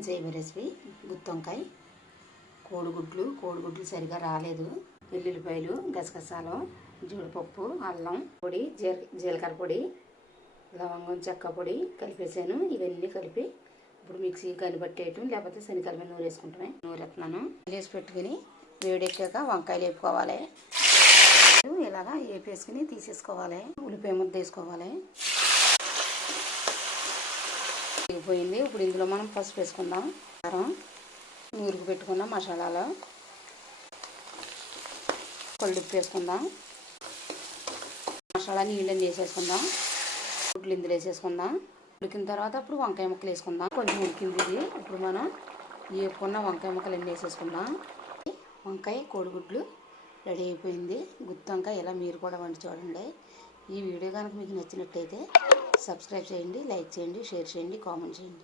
నేను చేయబోయే రెసిపీ గుత్తొంకాయ. కోడిగుడ్లు సరిగా రాలేదు. వెల్లుల్లిపాయలు, గసగసాలు, జీడిపప్పు, అల్లం పొడి, జీలకర్ర పొడి, లవంగం, చెక్క పొడి కలిపేసాను. ఇవన్నీ కలిపి ఇప్పుడు మిక్సీ కలిపట్టేయటం, లేకపోతే శనగకాయల మీద నూరేసుకుంటామే. నూరేస్తున్నాను. వేసి పెట్టుకుని వేడెక్కాక వంకాయలు వేపుకోవాలి. ఇలాగా వేపేసుకుని తీసేసుకోవాలి. ఉల్లిపాయ ముద్ద వేసుకోవాలి. పోయింది. ఇప్పుడు ఇందులో మనం పసుపు వేసుకుందాం. కారం, నూరుకు పెట్టుకుందాం. మసాలాలు కొల్లుప్పు వేసుకుందాం. మసాలా నీళ్ళని వేసేసుకుందాం. గుడ్లు ఇందులో వేసేసుకుందాం. ఉడికిన తర్వాత అప్పుడు వంకాయ ముక్కలు వేసుకుందాం. కొంచెం ఉడికింది ఇది. ఇప్పుడు మనం వేపుకున్న వంకాయ ముక్కలు అన్నీ వేసేసుకుందాం. వంకాయ కోడిగుడ్లు రెడీ అయిపోయింది. గుత్తొంకాయ ఇలా మీరు కూడా వండి చూడండి. ఈ వీడియో కనుక మీకు నచ్చినట్టయితే సబ్స్క్రైబ్ చేయండి, లైక్ చేయండి, షేర్ చేయండి, కామెంట్ చేయండి.